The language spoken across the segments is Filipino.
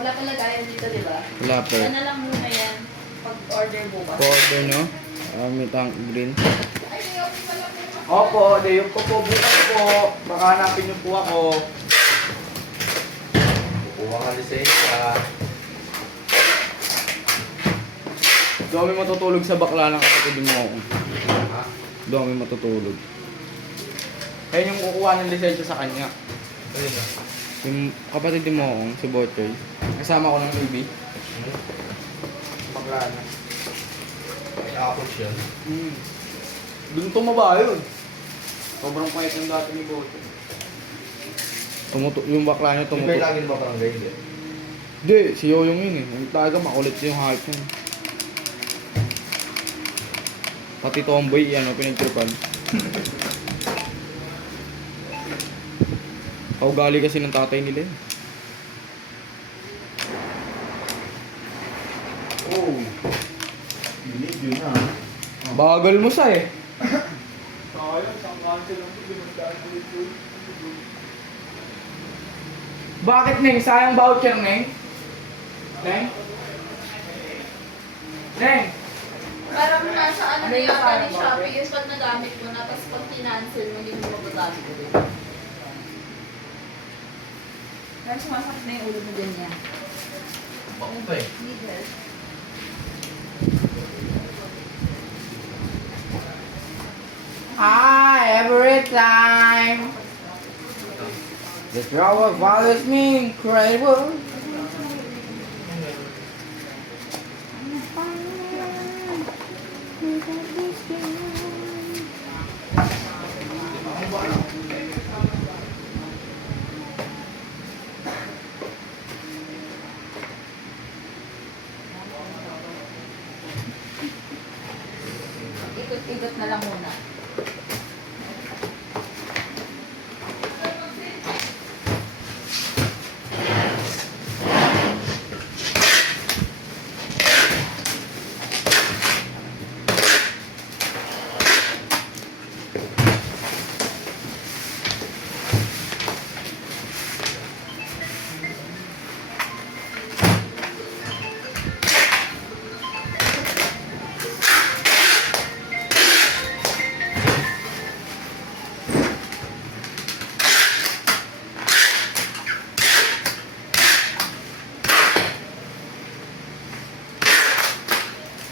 Wala pala gaya dito, di ba? Wala pa. Yan na lang muna yan. Pag-order bukas. Pa-order nyo. May tank green. Ay, may open pala po. Opo, day off ko po. Bukas po. Baka hanapin niyo po ako. Kukuha ka lisensya. Doon kami matutulog sa bakla ng kapatid mo ako. Ha? Doon kami matutulog. Ayun yung kukuha ng lisensya sa kanya. Ayun na. Yung kapatid mo ako, si Bochoy. Kasama ko ng baby. Bakla na. May apples yan. Doon tumaba yun. Sobrang pahit ng dati ni Boto. Yung bakla niya Yung may tumutok. lagi ba barangay hindi? Hindi, si Yoyong yun eh. Yung talaga makulit yung hype yun. Pati tomboy, yan o, pinagtripan. Kaugali kasi ng tatay nila eh. Oh. Binig yun ha. Bagal mo sa eh. Sayang, isang cancel lang ito. Binagdaan dito. Bakit Neng? Sayang voucher Neng? Neng? Neng? Parang nasa ano Ano na yung yata parang ni Shopee, yung pag nagamit mo na, tapos pag kinancel mo, hindi mo magagamit ulit. Kaya sumasakit na yung ulo mo din yan. Bakit ba eh? Needle. Every time the trouble follows me incredible. Ikot-ikot na lang muna.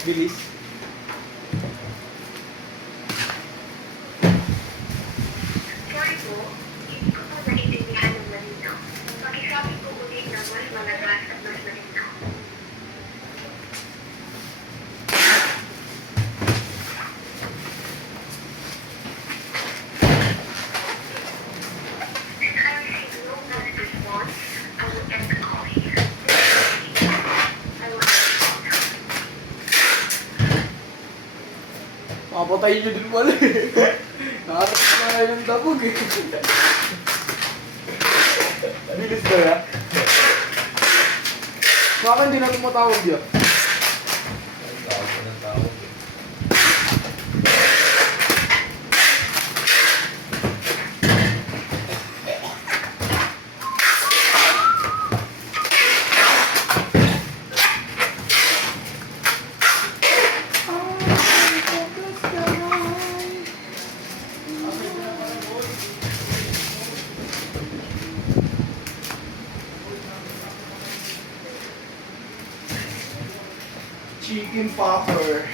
Bilis. Sorry po, hindi ko po naiintindihan ng malinaw. Pakisabi po ulit ng mas malakas at mas malinaw. Since I received no valid response, I will end the call here. I will end the call now. Papatayin nyo din pala eh. Nakatakas na kayo ng dabog eh. Bilis ba yan? Bakit hindi na tumatawag yan? Ang tawag pa ng tawag eh. Chicken popper.